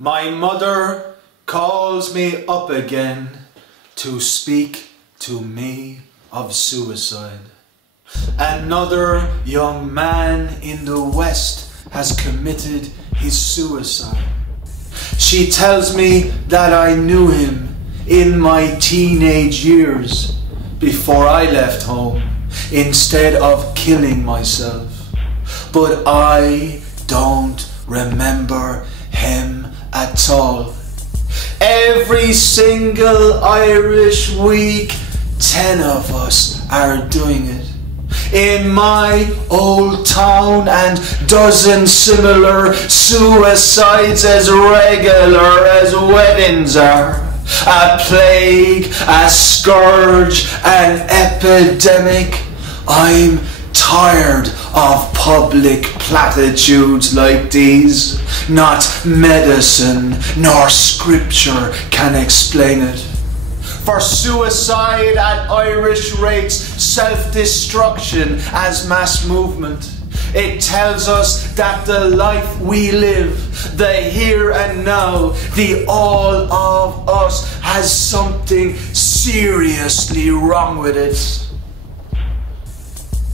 My mother calls me up again to speak to me of suicide. Another young man in the West has committed his suicide. She tells me that I knew him in my teenage years before I left home instead of killing myself. But I don't remember him at all. Every single Irish week, 10 of us are doing it. In my old town, and dozens similar suicides as regular as weddings are. A plague, a scourge, an epidemic. I'm tired of public platitudes like these. Not medicine nor scripture can explain it. For suicide at Irish rates, self-destruction as mass movement. It tells us that the life we live, the here and now, the all of us, has something seriously wrong with it.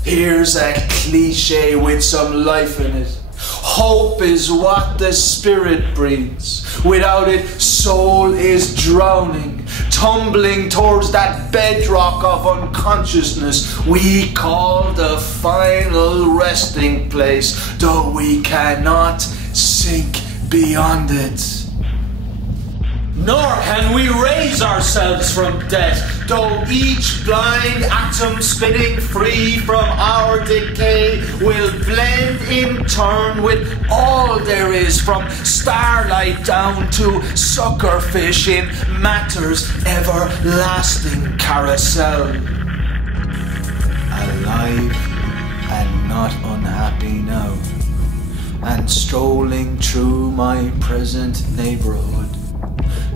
Here's a cliche with some life in it. Hope is what the spirit breathes. Without it, soul is drowning, tumbling towards that bedrock of unconsciousness we call the final resting place, though we cannot sink beyond it. Nor can we raise ourselves from death, though each blind atom spinning free from our decay will blend in turn with all there is, from starlight down to suckerfish in matter's everlasting carousel. Alive and not unhappy now, and strolling through my present neighbourhood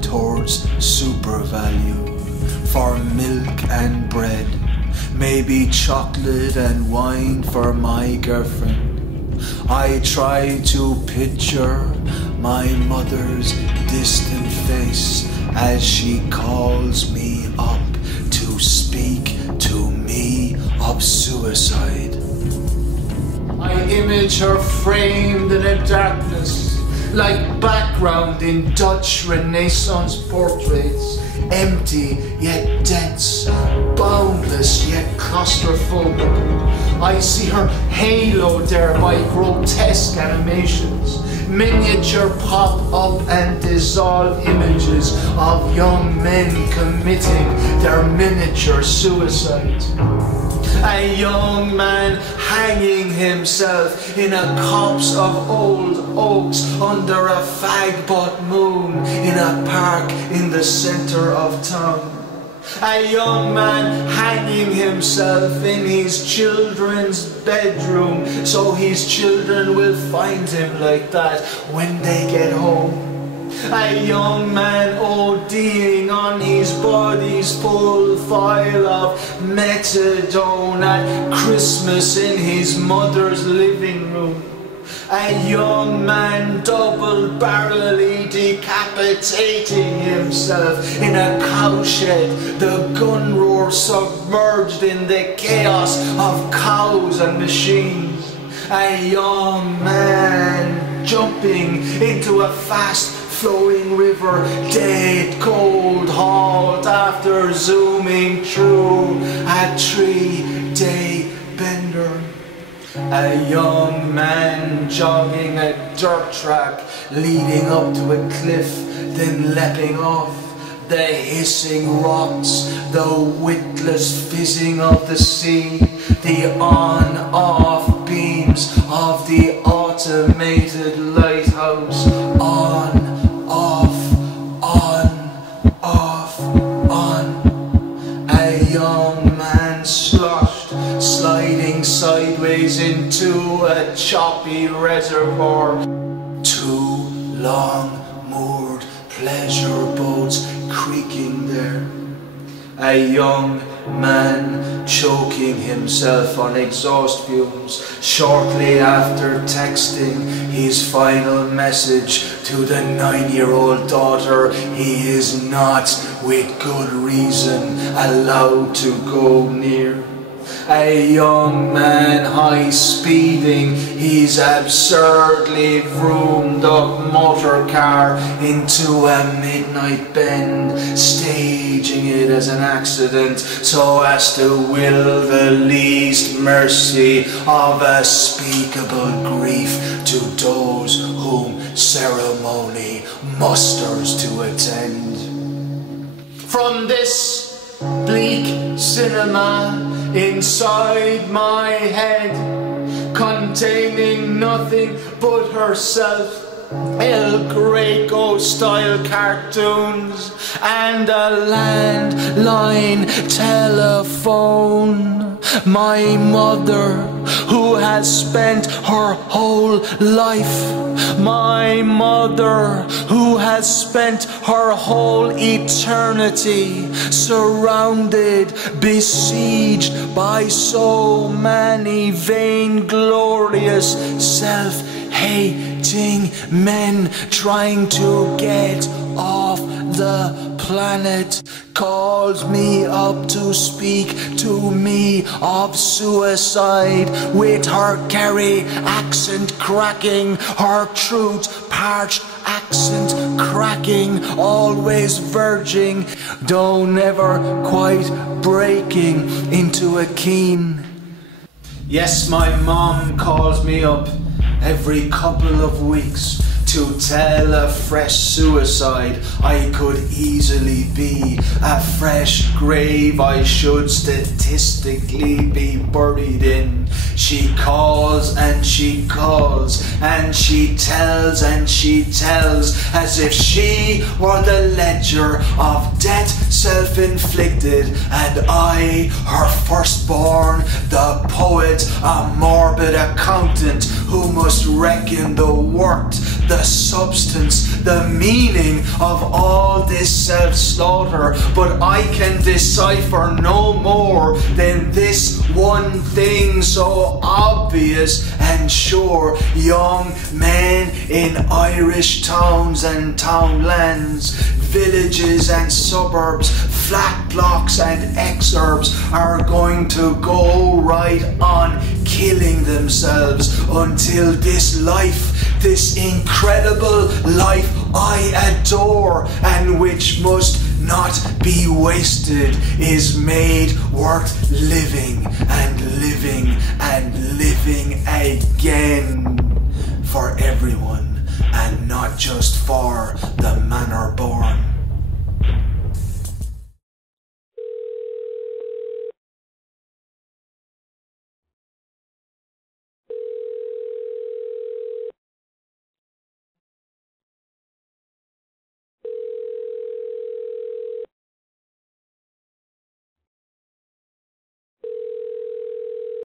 towards super value for milk and bread, maybe chocolate and wine for my girlfriend. I try to picture my mother's distant face as she calls me up to speak to me of suicide. I image her framed in a darkness, like background in Dutch Renaissance portraits, empty yet dense, boundless yet claustrophobic. I see her halo there by grotesque animations, miniature pop-up and dissolve images of young men committing their miniature suicide. A young man hanging himself in a copse of old oaks under a fag-butt moon in a park in the centre of town. A young man hanging himself in his children's bedroom so his children will find him like that when they get home. A young man ODing on his body's full vial of methadone at Christmas in his mother's living room. A young man double-barrelly decapitating himself in a cowshed, the gun roar submerged in the chaos of cows and machines. A young man jumping into a fast-flowing river, dead cold halt after zooming through a 3-day bender. A young man jogging a dirt track leading up to a cliff, then leaping off. The hissing rocks, the witless fizzing of the sea, the on-off beams of the automated lighthouse. On, off, on, off, on. A young man sloshed, sliding sideways into a choppy reservoir. Two long moored pleasure boats creaking there. A young man choking himself on exhaust fumes shortly after texting his final message to the 9-year-old daughter he is not, with good reason, allowed to go near. A young man high-speeding his absurdly vroomed up motor car into a midnight bend, staging it as an accident so as to will the least mercy of unspeakable grief to those whom ceremony musters to attend. From this bleak cinema inside my head, containing nothing but herself, El Greco style cartoons and a landline telephone, my mother who has spent her whole life, my mother who has spent her whole eternity surrounded, besieged by so many vainglorious, self-hating men trying to get off the planet, calls me up to speak to me of suicide, with her Kerry accent cracking, her truth parched accent cracking, always verging, though never quite breaking into a keen. Yes, my mom calls me up every couple of weeks to tell a fresh suicide I could easily be, a fresh grave I should statistically be buried in. She calls and she calls and she tells and she tells, as if she were the ledger of debt self-inflicted, and I, her firstborn, the poet, a morbid accountant who must reckon the worth, the substance, the meaning of all this self-slaughter. But I can decipher no more than this one thing so obvious and sure: young men in Irish towns and townlands, villages and suburbs, flat blocks and exurbs are going to go right on killing themselves until this life, this incredible life I adore and which must not be wasted, is made worth living and living and living again.